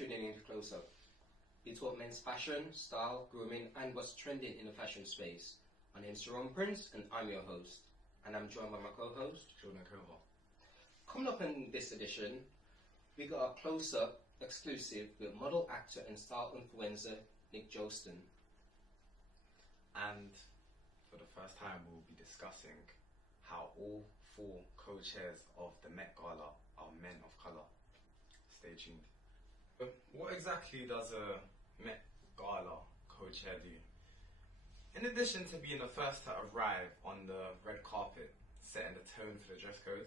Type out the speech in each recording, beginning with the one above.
tuning in to Close Up. We talk men's fashion, style, grooming, and what's trending in the fashion space. My name's Jerome Prince, and I'm your host. And I'm joined by my co-host, Jordan Kovar. Coming up in this edition, we got a Close Up exclusive with model, actor, and style influencer Nick Joesten. And for the first time, we'll be discussing how all four co-chairs of the Met Gala are men of colour. Stay tuned. What exactly does a Met Gala co-chair do? In addition to being the first to arrive on the red carpet, setting the tone for the dress code,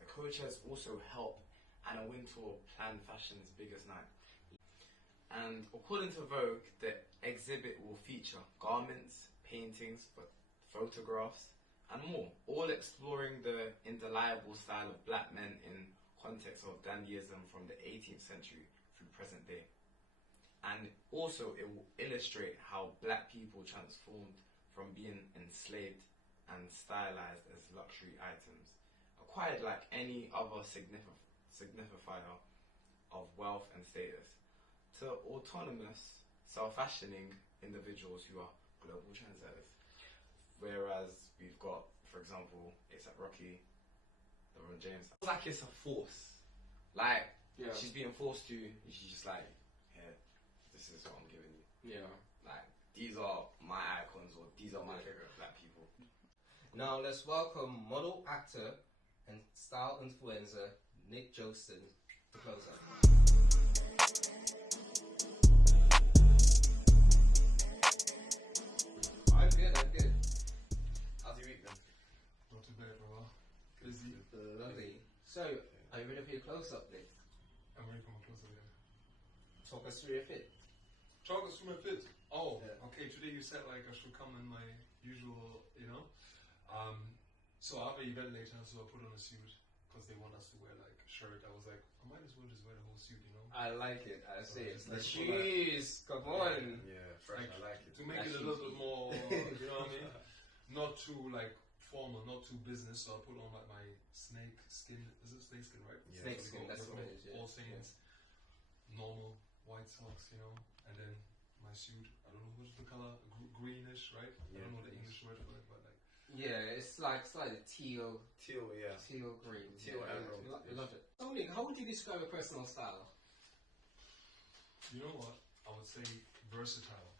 the co-chairs also help Anna Wintour plan fashion's biggest night. And according to Vogue, the exhibit will feature garments, paintings, photographs, and more, all exploring the indelible style of black men in context of dandyism from the 18th century through present day. And also it will illustrate how black people transformed from being enslaved and stylized as luxury items, acquired like any other signifier of wealth and status, to autonomous, self-fashioning individuals who are global trendsetters. Whereas we've got, for example, A$AP Rocky, LeBron James. It's like it's a force. Like, she's being forced to, she's just like, here, this is what I'm giving you. Yeah. Like, these are my icons, or these are my favorite black people. Now let's welcome model, actor, and style influencer Nick Joesten to Close Up. I'm good. How's your week been? Not too bad, bro. Busy. Lovely. So, are you ready for your close-up, Nick? I'm ready for my close-up, yeah. Talk us through your fit. Talk us through my fit. Oh, Yeah. okay. Today you said like I should come in my usual, So I have an event later, so I put on a suit because they want us to wear like a shirt. I was like, I might as well just wear the whole suit, I like it. I see it. it's The like shoes. Come on. Yeah, fresh, Like, I like it. to make it a little bit more, you know what I mean? Not too like formal, not too business. So I put on like my snake skin. Is it snake skin, right? Yeah. Snake skin, that's what it is. Yeah. All Saints, normal white socks, and then my suit. I don't know what's the color, greenish, right? I don't know the English word for it, but like. Yeah, it's like a teal green. Teal emerald. I love it. So, Nick, how would you describe a personal style? You know what? I would say versatile.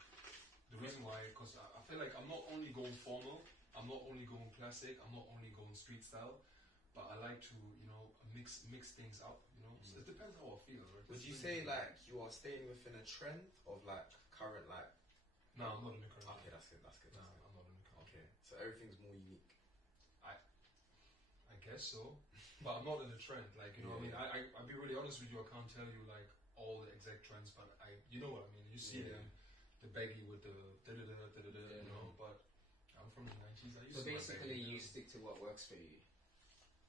The reason why, because I feel like I'm not only going formal, I'm not only going classic, I'm not only going street style, but I like to, mix things up, So it depends how I feel, right? Would you say like you are staying within a trend of like current like? No, I'm not in the current. Okay, that's good. No, I'm not in the current. Okay, so everything's more unique. I guess so, but I'm not in the trend. Like, what I mean? I'll be really honest with you. I can't tell you like all the exact trends, but you know what I mean. You see them, the baggy with the But I'm from the 90s. I used So to wear basically, baggy, you stick to what works for you.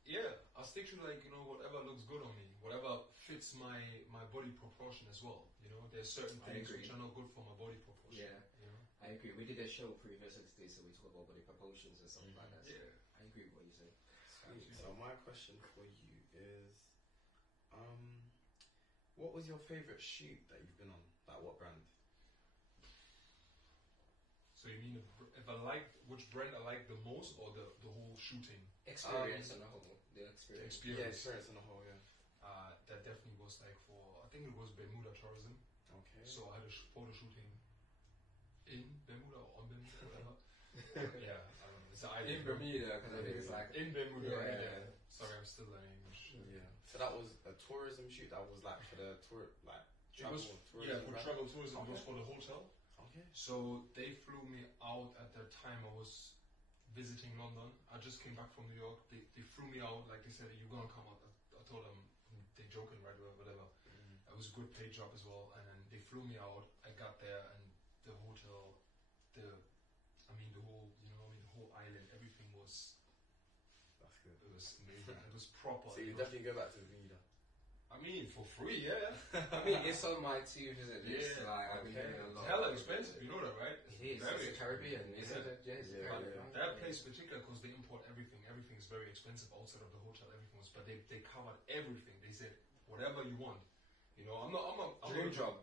Yeah, I stick to like whatever looks good on me, whatever fits my body proportion as well. There's certain things which are not good for my body proportion. Yeah. I agree. We did a show previously today, so we talked about body proportions and stuff like that. So Yeah. I agree with what you say. So my question for you is, what was your favorite shoot that you've been on? Like what brand? So you mean if I like which brand I like the most, or the whole shooting? Experience on the whole. The experience. Yeah, experience on the whole. Yeah. That definitely was like I think it was Bermuda tourism. Okay. So I had a photo shooting in Bermuda or on Bermuda, whatever. Yeah, I don't know. It's an island. In Bermuda, because I think it's like in Bermuda. Yeah. Right? Yeah. Sorry, I'm still learning English. Yeah. So that was a tourism shoot. That was like for the tour, like travel tourism. Yeah, for brand? travel tourism. Okay. It was for the hotel. Okay. So they flew me out at that time. I was visiting London. I just came back from New York. They flew me out. Like they said, you're gonna come out. I told them they're joking, right? Whatever. It was a good paid job as well. And then they flew me out. I got there, and the hotel, the whole island, everything was. That's good. It was amazing. It was proper. So you definitely go back to Bermuda. I mean, for free, yeah. I mean, it's on my to visit list. Yeah, Like, I've been doing a lot. Hella expensive, you know that, right? It is. It's the Caribbean, isn't it? Yeah, it's the Yeah, Caribbean. yeah. That place in particular, because they import everything. Everything is very expensive outside of the hotel. Everything was, but they covered everything. They said whatever you want. You know, I'm not Dream job.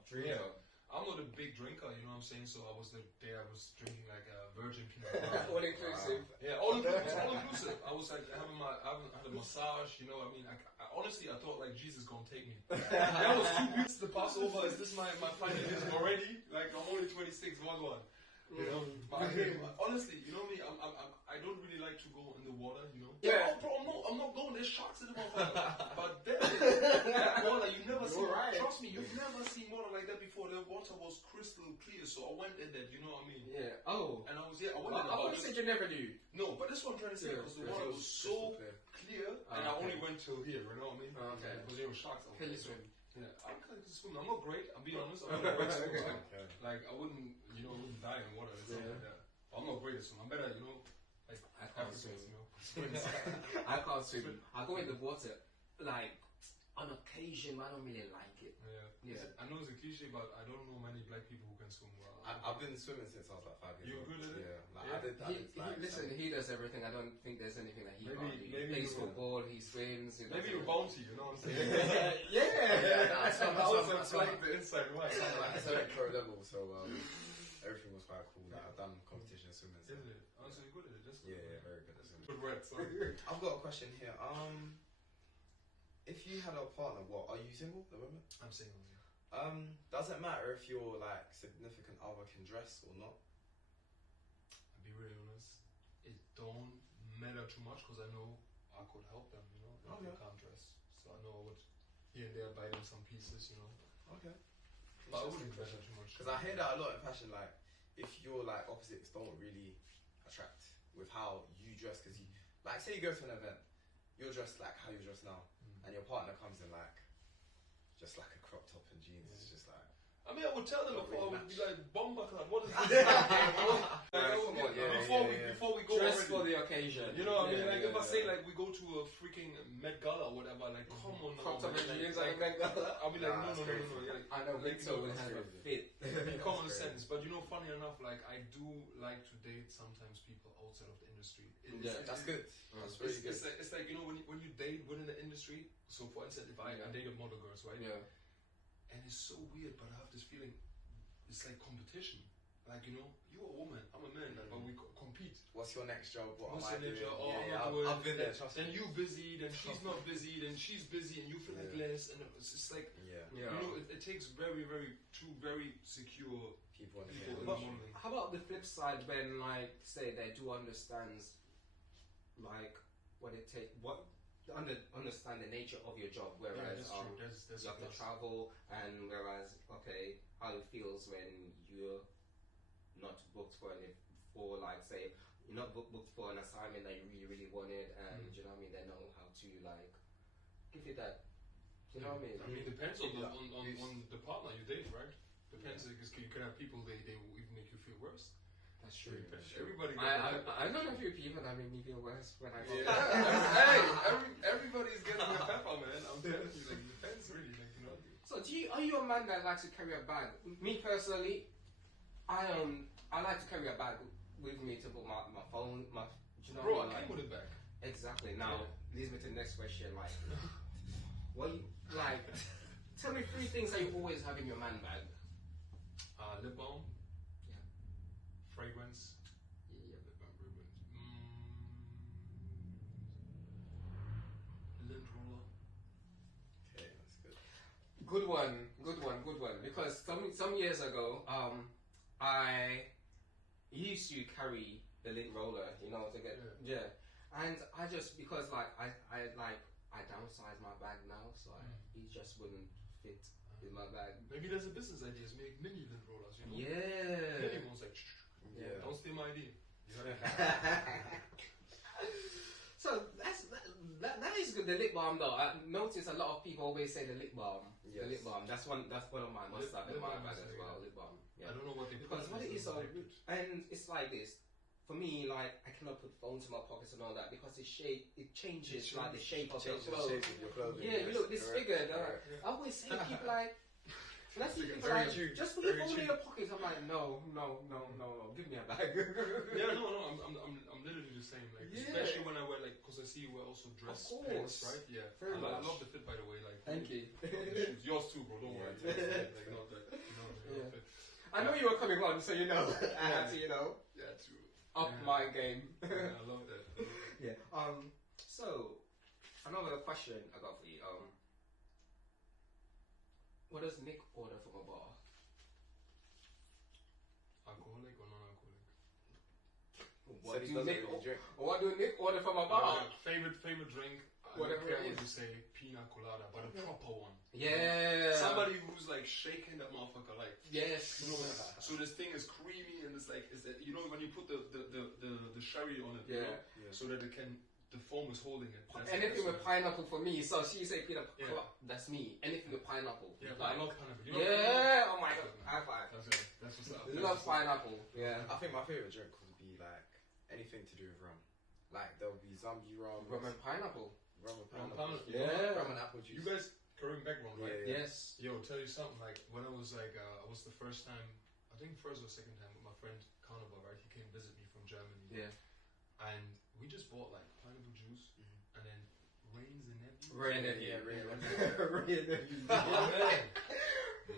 I'm not a big drinker, you know what I'm saying? So I was drinking like a virgin Pinot Noir. All inclusive. Yeah, all inclusive. I was like I haven't had a massage, you know what I mean? I honestly, I thought like Jesus gonna take me. That was 2 weeks to pass over. Is this my final years already? Like I'm only 26, one. You know, but honestly, you know me. I don't really like to go in the water. You know. Yeah. Oh, bro, I'm not going. There's sharks in the water. But then, that water you never see. Right. Trust me, you've never seen water like that before. The water was crystal clear, so I went in there. You know what I mean? Yeah. Oh. And I went in there. I would have said you never do. No, but that's what I'm trying to say. Yeah, Because the water was so clear, and I okay. only went till here. You know what I mean? Okay. Because there were sharks. Can you swim? Yeah, I can swim. I'm not great. I'm being honest. I'm not a great swimmer. Okay. Like I wouldn't die in water or something like that. I'm not great at swim. I'm better, like I can't swim. Africans, swims. I can't swim. I go in the water, like, on occasion, but I don't really like it. Yeah. I know it's a cliche, but I don't know many black people who can swim well. I've been swimming since I was like 5 years You're old. good at it? Yeah. Like, Yeah. I did Listen, he does everything. I don't think there's anything that he can't do. He maybe plays you- football, he swims. He Maybe does you're everything. bounty, you know what I'm saying? Yeah. I was like the inside right. I started pro level, so everything was quite cool. Like, I've done competition swimming. So. Is it? Oh, so you're good at it. That's Yeah, very good at swimming. Good work, sorry. I've got a question here. If you had a partner, what are you single at the moment? I'm single. Yeah. Does it matter if your like significant other can dress or not? I'll be really honest. It don't matter too much because I know I could help them, you know, if they can't dress. So I know I would here and there buy them some pieces, you know. Okay. But I wouldn't matter too much. Because I hear that a lot in fashion, like if your like opposites don't really attract with how you dress, because you like say you go to an event, you're dressed like how you're dressed now, and your partner comes in like just like a crop top and jeans. It's just like. I mean, I would tell them Don't before really I would be match. like, bomba club, what is this? Before we go Dress already. for the occasion. You know what I mean? Like if I say yeah. like we go to a freaking Met Gala or whatever, like come on now. Crop top and man, jeans like, like Met Gala. I'll be like, Nah, no. that's crazy. Yeah, I know like, Victor will have a fit. common That's sense. But you know, funny enough, like I do like to date sometimes people outside of the industry. That's good. That's really good. It's like you know when you date within the industry. So for instance, if I date model girls, right? Yeah. And it's so weird, but I have this feeling. It's like competition. Like, you know, you're a woman, I'm a man, but we compete. What's your next job? What What's am I your next doing? job? Oh, Yeah, I'm doing. I've been there. Trust Then me. you busy, then she's not busy, then she's busy, and you feel like less. And it's just like, Yeah. you know, it takes two very secure People in people in the But modeling. how about the flip side when, like, say they do understand, like, understand the nature of your job, whereas that's true. That's you have to travel, and whereas how it feels when you're not booked for like say you're not booked for an assignment that you really wanted, and you know what I mean, they know how to like give you that. You know what I mean? I mean, it depends on the partner you date, right? Depends because you can have people they will even make you feel worse. That's true. Everybody. I know a few people that make me feel worse when I go. Everybody's getting a pepper, man. I'm telling you, like, it depends really, like, you know. So, are you a man that likes to carry a bag? Me personally, I like to carry a bag with me to put my phone, do you know Bro, what I came with it back. Exactly. Now, leads me to the next question. Like, what you like? Tell me 3 things that you always have in your man bag. Lip balm. Yeah. Fragrance. Yeah. Lip balm, fragrance. Lint roller. Okay, that's good. Good one. Because some years ago, I used to carry the lint roller, you know, to get and I just because like I downsized my bag now, so it just wouldn't fit in my bag. Maybe there's a business idea is make mini lint rollers, you know? Yeah. Mini ones like, Yeah. don't steal my idea. So that is good. The lip balm though, I notice a lot of people always say the lip balm. Yes. The lip balm. That's one of my must have in Lip my balm bag is as very well. good. Lip balm. Yeah. I don't know what they Because what it is, and it's like this. For me, like I cannot put phones in my pockets and all that because it changes like the shape of your Change the clothes. shape of your clothing. Yeah, you look disfigured. Correct. I always say to people like, And I see people Very like, true. just put your phone in your pockets. I'm like, no, give me a bag. I'm literally the same. Like, especially when I wear like, because I see you wear also dress pants, right? Yeah. Very I much. love the fit, by the way. Like, Thank you. Yours too, bro. Don't worry. Like, not that. Fit. I know you were coming on, so you know. I had to, Yeah, true. up my game. Yeah, I love that. Yeah. So another question I got for you. What does Nick order from a bar? Alcoholic or non-alcoholic? What he do doesn't Nick really drink. What do Nick order from a bar? Favorite drink. Whatever I it would is. say pina colada, but a proper one. Yeah. Somebody who's like shaking that motherfucker, like. Yes. You know, so this thing is creamy and it's like, when you put the sherry on it, so that it can, the foam is holding it. Anything with pineapple for me. So she say peanut butter. That's me. Anything with pineapple. Yeah, like, I love pineapple. Oh my god. High five. That's what's up. Love pineapple. Yeah. I think my favorite drink would be like anything to do with rum. Like there would be zombie rum. Rum and pineapple. Rum and pineapple. Yeah. Rum and apple juice. You guys carrying background, right? Yeah. Yes. Yo, tell you something. Like when I was like, I was the first time, I think first or second time with my friend Carnival, right? He came visit me from Germany. Yeah. And we just bought like pineapple juice and then rains and everything. Ray and Evie.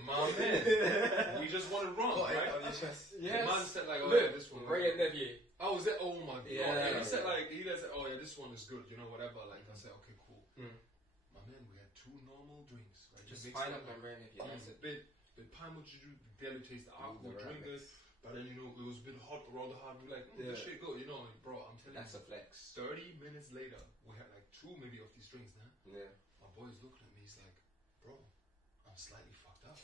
My man. We just wanted rum, right? On your chest. Yes. The man said like, oh Look, yeah, this one. Ray and Evie. Oh, was it? Oh my god. Yeah. And he said like, oh yeah, this one is good, whatever. Like I said, okay, cool. My man, we had 2 normal drinks, right? Just mixed pineapple up, and Ray and Evie. That's it. bit pineapple juice, barely taste the alcohol, drink it. But then, it was a bit hot around the heart. We're like, this shit good, bro, I'm telling That's you. a flex. 30 minutes later, we had like 2 maybe of these drinks now. Yeah. My boy's looking at me, he's like, bro, I'm slightly fucked up.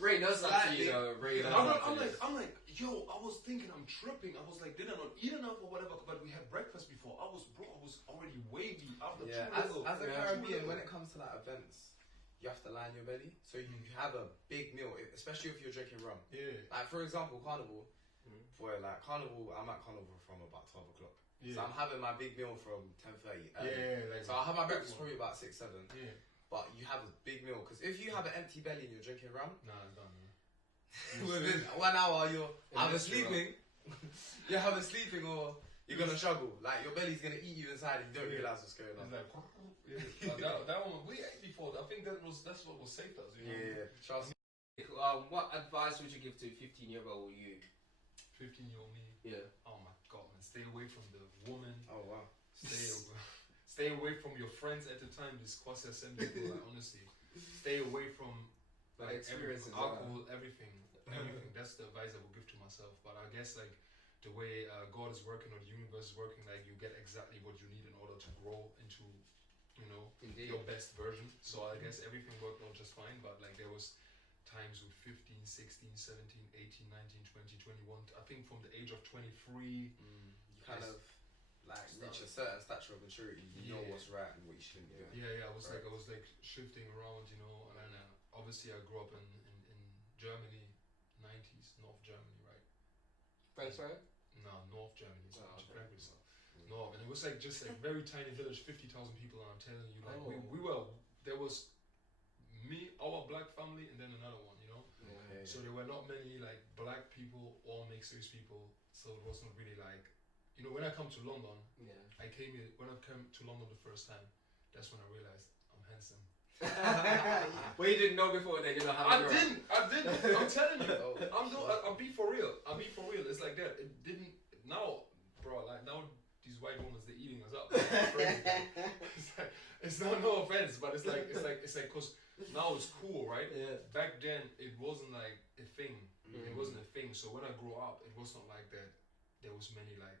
Ray knows that to you, though. Ray knows I'm like, yo, I was thinking I'm tripping. I was like, did I not eat enough or whatever? But we had breakfast before. I was already wavy after 2 As little. a Caribbean, when it comes to like events, you have to line your belly. So you have a big meal, especially if you're drinking rum. Yeah. Like for example, Carnival. Carnival, I'm at Carnival from about 12 o'clock. Yeah. So I'm having my big meal from 10:30. So I'll have my breakfast probably about 6, 7. Yeah. But you have a big meal because if you have an empty belly and you're drinking rum, Nah, it's done, man. within 1 hour you're either sleeping, or you're gonna struggle. Like your belly's gonna eat you inside and you don't realize what's going on. Like, that one we ate before. I think that's what was saved us. Yeah, trust me. What advice would you give to 15-year-old you? 15-year-old me. Yeah. Oh my god, man! Stay away from the woman. Oh wow. Stay away from your friends at the time. This quasi people, like, honestly. Stay away from like alcohol, everything. That's the advice I would give to myself. But I guess like the way God is working or the universe is working, like you get exactly what you need in order to grow into, your best version. So I guess everything worked out just fine. But like there was times with 15, 16, 17, 18, 19, 20, 21. I think from the age of 23, you kind of like reach a certain stature of maturity. You know what's right and what you shouldn't do. Yeah. I was like shifting around, and then obviously I grew up in Germany, 90s, North Germany, right? Frankfurt? No, North Germany. No, and it was like just like very tiny village, 50,000 people, and I'm telling you, like there was me, our black family, and then another one, Okay. So there were not many like black people or mixed race people, so it wasn't really like, when I come to London, I came here, when I came to London the first time, that's when I realized I'm handsome. Well, you didn't know before then, I didn't. I'm telling you. I'll be for real. It's like that. It didn't. Now, bro, like now these white women, they're eating us up. It's not no offense, but it's like because now it's cool, right? Yeah. Back then it wasn't like a thing. It wasn't a thing. So when I grew up, it wasn't like that. There was many like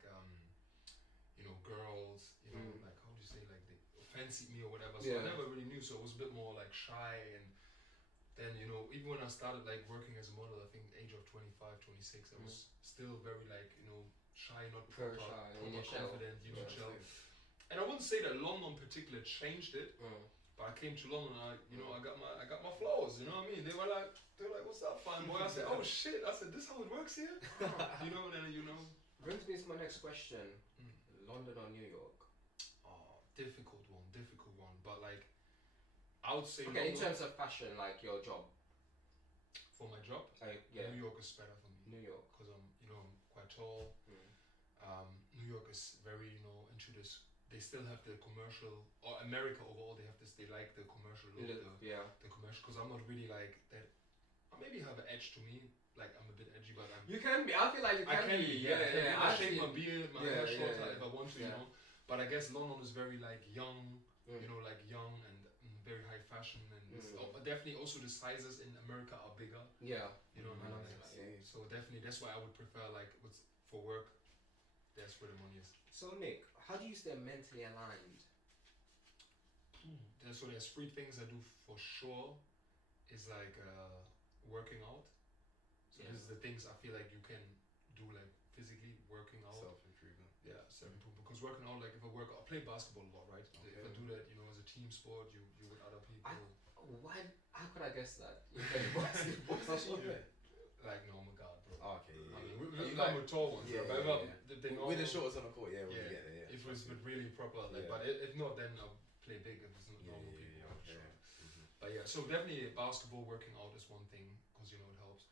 girls, like how do you say, like they fancied me or whatever. So I never really knew. So it was a bit more like shy. And then even when I started like working as a model, I think age of 25, 26, I was still very like shy, not proper confident, chill. And I wouldn't say that London in particular changed it, but I came to London and I got my flowers, you know what I mean? They were like, what's up, fine boy? I said, oh shit, this how it works here? Brings me to my next question. London or New York? Oh, difficult one. But like, I would say Okay, in London. terms of fashion, like your job. For my job, Yeah. New York is better for me. New York. Because I'm quite tall. New York is very, into this. They still have the commercial, or America overall, they have this. They like the commercial look, the commercial. Because I'm not really like that. I maybe have an edge to me. Like I'm a bit edgy, but I'm. You can be. I feel like you can be. Yeah. I shave my beard, my hair shorter if I want to, Yeah. But I guess London is very like young, like young and very high fashion, and definitely also the sizes in America are bigger. Yeah. So definitely that's why I would prefer like for work. That's where the money is. So Nick, how do you stay mentally aligned? So there's 3 things I do for sure. Is like working out. So this is the things I feel like you can do like physically working out. Self-improvement. Yeah, self-improvement. Because working out, like if I play basketball a lot, right? Okay. If I do that, as a team sport, you with other people. How could I guess that? You play basketball. Like, no, I'm a guard, bro. Oh, okay, I yeah. mean, we're like, tall ones, yeah, bro. Yeah. With the shorts on the court, yeah, when you get there, yeah. If it's really proper, like, but if not, then I'll play big if it's not normal people. Yeah. But yeah, so definitely basketball, working out is one thing, because, it helps.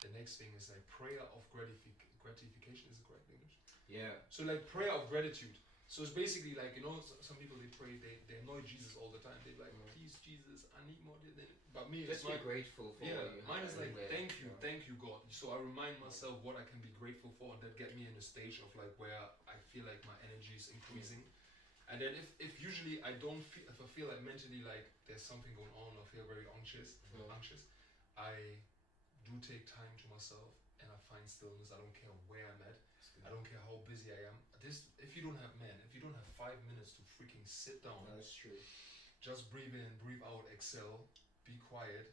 The next thing is like prayer of gratification, is the correct English? Yeah. So like prayer of gratitude. So it's basically like, some people they pray, they annoy Jesus all the time. They're like, please Jesus, I need more. But me, just it's be grateful for what you have. Mine is like, thank you God. So I remind myself what I can be grateful for, and that get me in a stage of like where I feel like my energy is increasing. And then if usually I don't feel, if I feel like mentally like there's something going on, I feel very anxious, I do take time to myself and I find stillness. I don't care where I'm at. I don't care how busy I am. If you don't have 5 minutes to freaking sit down. That's true. Just breathe in, breathe out, exhale, be quiet,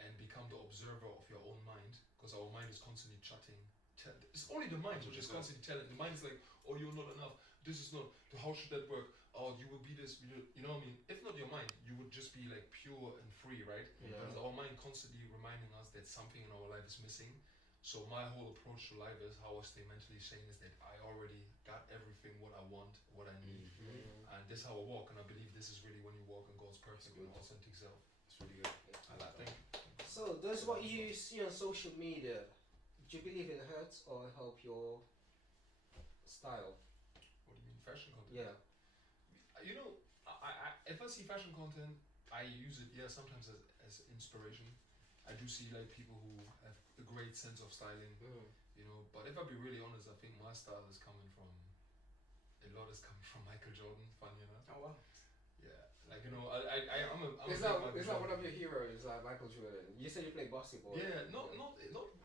and become the observer of your own mind. Because our mind is constantly chatting. It's only the mind which is constantly telling. The mind is like, oh, you're not enough. This is not. How should that work? Oh, you will be this. You know what I mean? If not your mind, you would just be like pure and free, right? Yeah. Because our mind constantly reminding us that something in our life is missing. So my whole approach to life is how I stay mentally sane is that I already got everything what I want, what I need, and this is how I walk. And I believe this is really when you walk in God's perfect and authentic self. It's really good. I like that. So does what you see on social media, do you believe it hurts or help your style? What do you mean, fashion content? Yeah. I if I see fashion content, I use it sometimes as inspiration. I do see like people who have a great sense of styling, but if I be really honest, I think my style is coming from Michael Jordan, funny enough. Oh wow. Yeah, like I'm a Is that one of your heroes, Michael Jordan? You said you play basketball. Yeah, not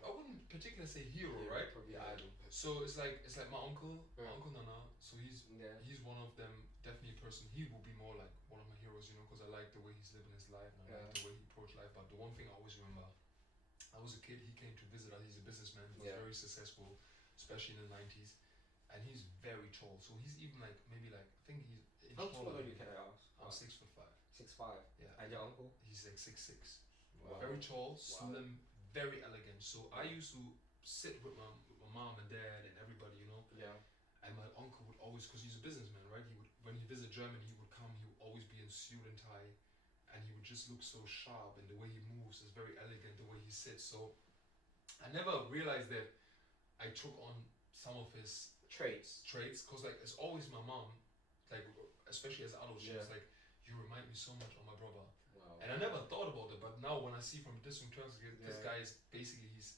I wouldn't particularly say hero, right? Probably idol. So it's like my uncle, my uncle Nana. So he's one of them, definitely a person. He will be more like one of my heroes, because I like the way he's living his life and I like the way he approached life. But the one thing I always remember, I was a kid. He came to visit us. He's a businessman. He was very successful, especially in the 90s. And he's very tall. So he's even like maybe like I think he's. How tall are you, can I ask? I'm 6'5". 6'5". Yeah. And your uncle? He's like 6'6". Wow. Very tall, slim, very elegant. So I used to sit with my mom and dad and everybody, Yeah. And my uncle would always, because he's a businessman, right? He would, when he visited Germany, he would come. He would always be in suit and tie, and he would just look so sharp. And the way he moves is very elegant. The way he sits. So I never realized that I took on some of his traits, because like it's always my mom, like especially as an adult, she was like, you remind me so much of my brother. Wow. And I never thought about it, but now when I see from distant terms, this guy is basically he's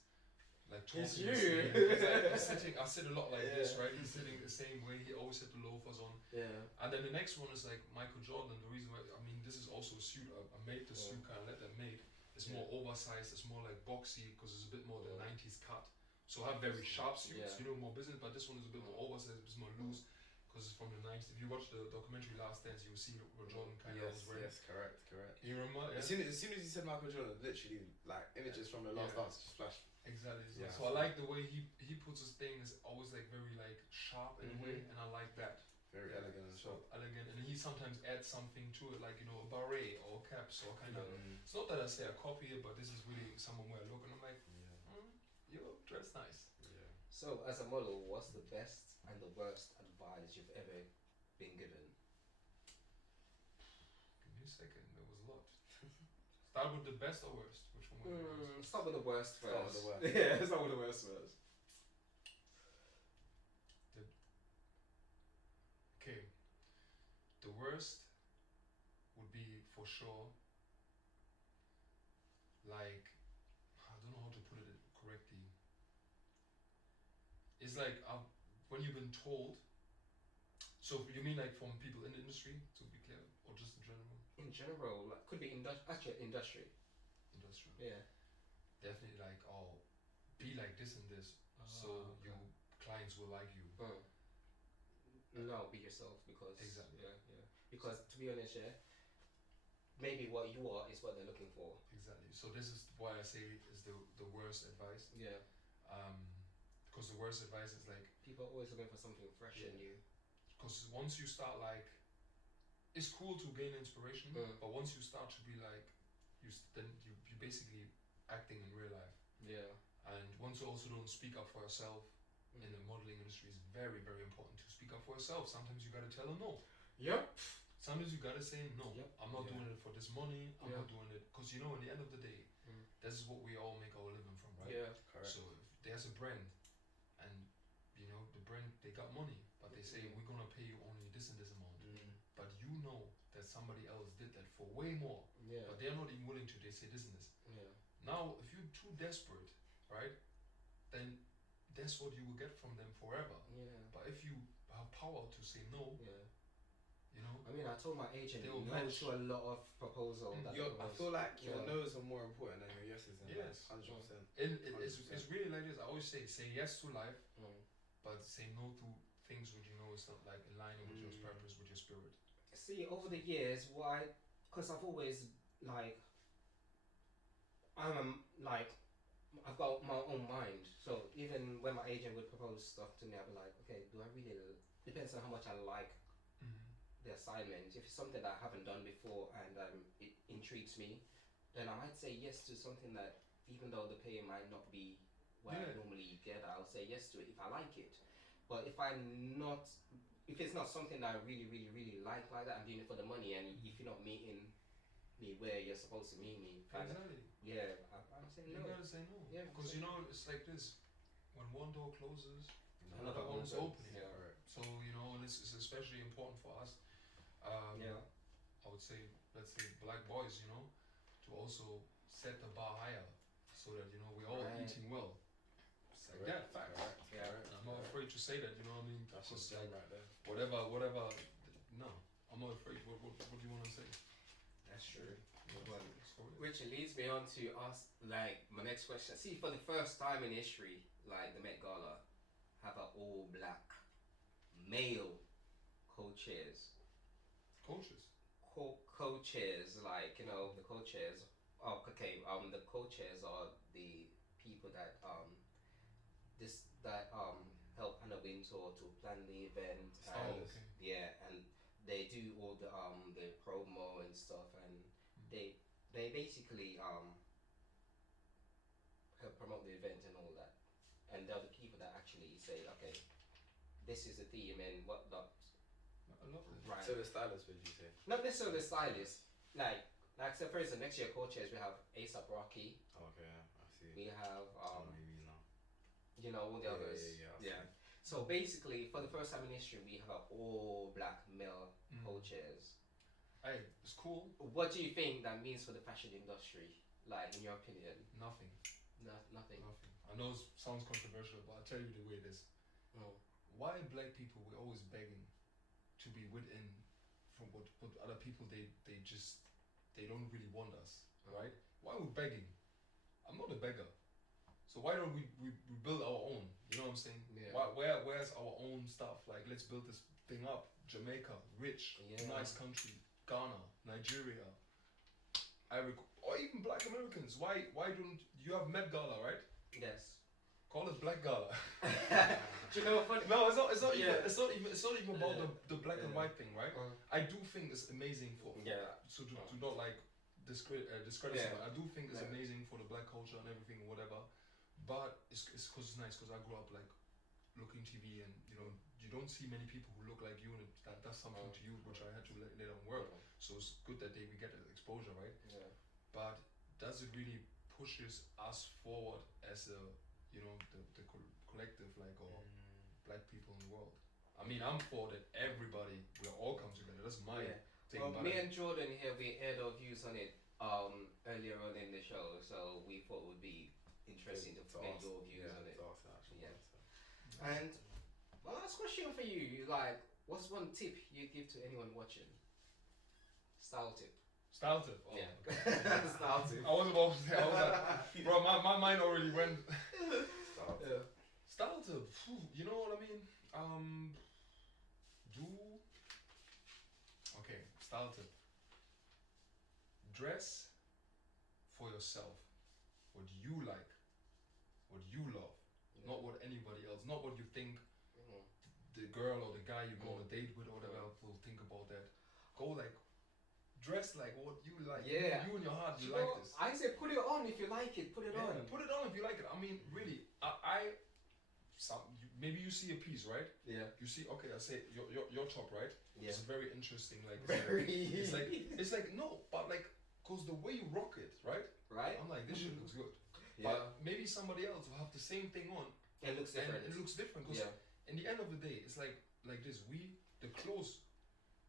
like talking. It's you. He's sitting. I sit a lot like this, right? He's sitting the same way. He always had the loafers on. Yeah. And then the next one is like Michael Jordan. The reason why this is also a suit. I made the suit, kind of let them made. It's more oversized. It's more like boxy because it's a bit more the 90s cut. So I have very sharp suits, more business, but this one is a bit more oversized, a bit more loose, because it's from the 90s. If you watch the documentary Last Dance, you'll see what Jordan kind of was wearing. Yes, correct. You remember? As soon as you said Michael Jordan, literally, like, images from the Last Dance just flashed. Exactly. Yeah. So I like the way he puts his thing, is always like very like sharp in a way, and I like that. Very elegant and so elegant, and he sometimes adds something to it, like a beret or caps or kind of. It's not that I say I copy it, but this is really someone where I look and I'm like, you dress nice. Yeah. So as a model, what's the best and the worst advice you've ever been given? second. There was a lot. Start with the best or worst? Which one was the worst? Start with the worst first. Start with the worst. Yeah, start with the worst first. Okay. The worst would be for sure, like, I don't know how to put it correctly. It's like when you've been told. So you mean like from people in the industry, to be clear, or just in general? In general, like, could be actually industry. Industrial. Yeah. Definitely like, oh, be like this and this, so okay. you clients will like you. No, be yourself, because Exactly. Yeah. Because to be honest, maybe what you are is what they're looking for. Exactly. So this is why I say is the worst advice. Yeah. Because the worst advice is like, People are always looking for something fresh and new. because once you start like, it's cool to gain inspiration, but once you start to be like, you basically acting in real life. Yeah. And once you also don't speak up for yourself in the modeling industry, is very, very important to speak up for yourself. Sometimes you gotta tell them no. Yep. Sometimes you gotta say no. Yep. I'm not doing it for this money. I'm Yeah. not doing it because in the end of the day, this is what we all make our living from, right? Yeah. Correct. So if there's a brand, and the brand, they got money, but they say we're gonna pay you only this and this amount, but you know that somebody else did that for way more, Yeah. but they're not even willing to. They say this and this. Yeah. Now, if you're too desperate, right, then that's what you will get from them forever. Yeah. But if you have power to say no, Yeah. I mean, I told my agent They no will match. to a lot of proposals. that I was- feel like your Yeah. no's are more important than your yeses. Yes. 100%. it's really like this. I always say yes to life, Mm. but say no to things which is not like in line with your purpose, with your spirit. See, over the years, why? Because I've always like, I've got my own mind. So even when my agent would propose stuff to me, I'd be like, okay, do I really? Depends on how much I like the assignment. If it's something that I haven't done before and it intrigues me, then I might say yes to something that, even though the pay might not be what I normally get, I'll say yes to it if I like it. But if it's not something that I really, really, really like that, I'm doing it for the money, and if you're not meeting me where you're supposed to meet me, Exactly. I'm saying You no. gotta say no. Yeah, Because it's like this. When one door closes, Another one's one's opening. Yeah. So and it's especially important for us. I would say, let's say, black boys, to also set the bar higher, so that we're all eating well. It's like that, fact. Yeah. And I'm not afraid to say that. You know what I mean? That's Because just right there. whatever. No, I'm not afraid. What do you want to say? That's true. Sorry. Which leads me on to ask, like, my next question. See, for the first time in history, like the Met Gala, have an all-black male co-chairs. Coaches. Co-chairs, like, the co-chairs. Oh, okay. The co-chairs are the people that help Anna Wintour to plan the event. And, okay. Yeah, and they do all the promo and stuff, and they basically help promote the event and all that. And they're the people that actually say, okay, this is the theme and whatnot. I love it. Right. So the stylist, would you say? Not necessarily the stylist. Like so for instance, next year co-chairs we have A$AP Rocky. Oh, okay, I see. We have Maybe now. all the others. Yeah. So basically, for the first time in history, we have all black male co-chairs. Hey, it's cool. What do you think that means for the fashion industry? Like, in your opinion? Nothing. Nothing. I know it sounds controversial, but I'll tell you the way it is. Why black people, we're always begging to be within from what other people, they don't really want us, right? Why are we begging? I'm not a beggar. So why don't we build our own? You know what I'm saying? Yeah. Where's our own stuff? Like, let's build this thing up. Jamaica, rich, nice country. Ghana, Nigeria, or even black Americans. Why don't you have Met Gala, right? Yes. Call it Black Gala. Do you know what funny? No, it's not even about Yeah. the black and white thing, right? I do think it's amazing for so to not like discredit someone. I do think it's amazing for the black culture and everything, whatever. But it's because it's nice, because I grew up like looking TV, and you know you don't see many people who look like you, and that does something to you, which I had to later on work. So it's good that we get the exposure, right? Yeah. But does it really pushes us forward as a, you know, the collective, like, or black people in the world? I mean, I'm for that everybody will all come together. That's my thing. Well, me and Jordan here, we aired our views on it earlier on in the show, so we thought it would be interesting to get your views on it. Yeah. And my last question for you, like, what's one tip you give to anyone watching? Style tip. Style tip? Oh, yeah. Okay. Style tip. I was about to say, I was like, bro, my mind already went. Style tip. You know what I mean? Okay, style tip. Dress for yourself. What you like. What you love. Not what anybody else. Not what you think the girl or the guy you go on a date with or whatever will think about that. Go like, dress like what you like. Yeah. You in your heart, you like this. I say put it on if you like it. Put it on. Put it on if you like it. I mean, really, maybe you see a piece, right? Yeah. You see, okay, I say your top, right? Yeah. It's very interesting. Like very. It's like no, but like, cause the way you rock it, right? Right. I'm like, this shit looks good. Yeah. But maybe somebody else will have the same thing on. It looks different. And it looks different because in the end of the day, it's like this. The clothes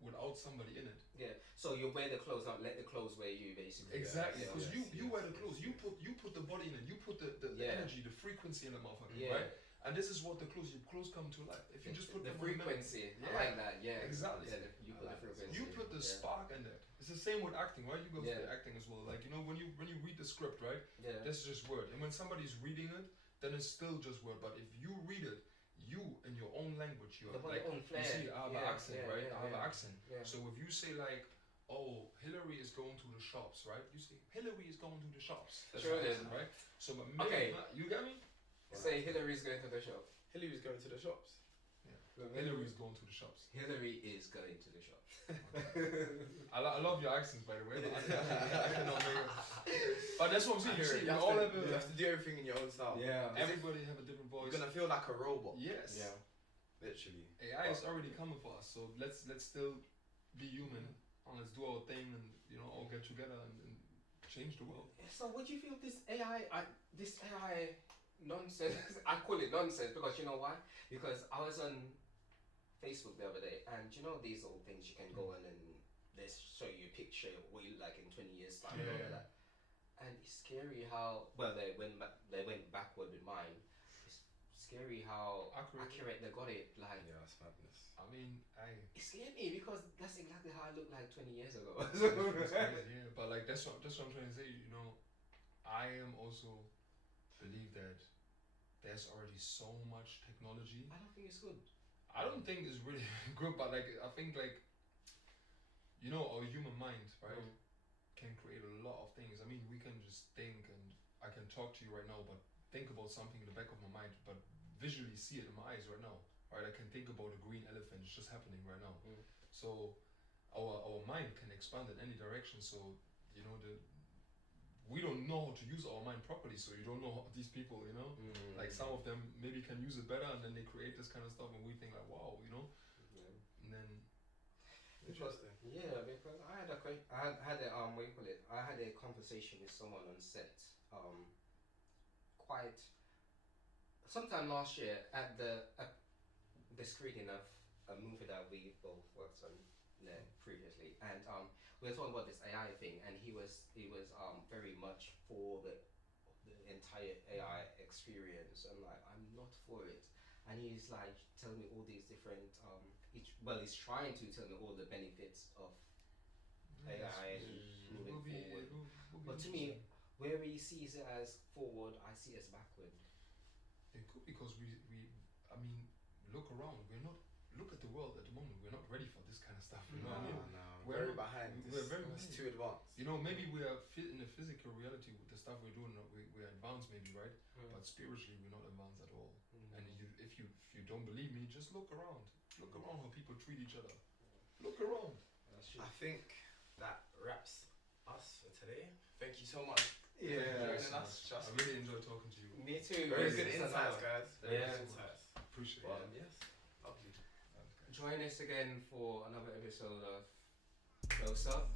without somebody in it. Yeah. So you wear the clothes, not let the clothes wear you, basically. Exactly. Because you wear the clothes. You put the body in it. You put the energy, the frequency in the motherfucker, right? And this is what your clothes come to life. If you just put the frequency, I like that. Yeah. Exactly. Yeah, you put the frequency. You put the spark in there. It's the same with acting, right? You go through the acting as well. Like, you know, when you read the script, right? Yeah. That's just word. And when somebody's reading it, then it's still just word. But if you read it, you in your own language, you're like, own flair. you see, I have an accent, right? I have an accent. Yeah. So if you say like, oh, Hillary is going to the shops, right? You say Hillary is going to the shops. That's sure accent, right? So but maybe you get me? Say Hillary's going to the shop. Hillary's going to the shops. Yeah. Hillary's going to the shops. Hillary is going to the shops. I love your accents, by the way. But I cannot make it. But that's what I'm saying. You have to do everything in your own style. Yeah. Everybody have a different voice. You're gonna feel like a robot. Yes. Yeah. Literally. AI is already coming for us, so let's still be human and let's do our thing and all get together and change the world. So what do you feel this AI nonsense? I call it nonsense because you know why? Because I was on Facebook the other day, and you know these old things you can go on and they show you a picture of what you look like in 20 years time and all of that. And it's scary how they went backward with mine. It's scary how accurate they got it. Like it's madness. I mean, it scared me because that's exactly how I looked like 20 years ago. It's crazy, yeah. But like that's what I'm trying to say. I am also believe that there's already so much technology. I don't think it's good. I don't think it's really good, but like I think like our human mind, right, can create a lot of things. I mean, we can just think, and I can talk to you right now, but think about something in the back of my mind, but visually see it in my eyes right now. Right, I can think about a green elephant. It's just happening right now. So our mind can expand in any direction. So we don't know how to use our mind properly, so you don't know how these people, like some of them maybe can use it better, and then they create this kind of stuff, and we think like, wow, and then interesting. Yeah, because I had a conversation with someone on set, quite sometime last year at the screening of a movie that we both worked on previously, and we were talking about this AI thing, and he was very much for the entire AI experience. I'm like, I'm not for it, and he's like telling me all these different he's trying to tell me all the benefits of AI moving forward. But to me, where he sees it as forward, I see it as backward. It could, because we look around. Look at the world at the moment. We're not ready for this kind of stuff. You know what I mean? No. We're behind. We're very behind. It's too advanced. Maybe we are fit in the physical reality with the stuff we're doing. We're advanced, maybe, right? But spiritually, we're not advanced at all. And if you don't believe me, just look around. Look around how people treat each other. Look around. I think that wraps us for today. Thank you so much. Yeah, I really enjoyed talking to you. Me too. Very good insights, guys. Very good insights. appreciate Well, it. yes, lovely. Join us again for another episode of Close Up.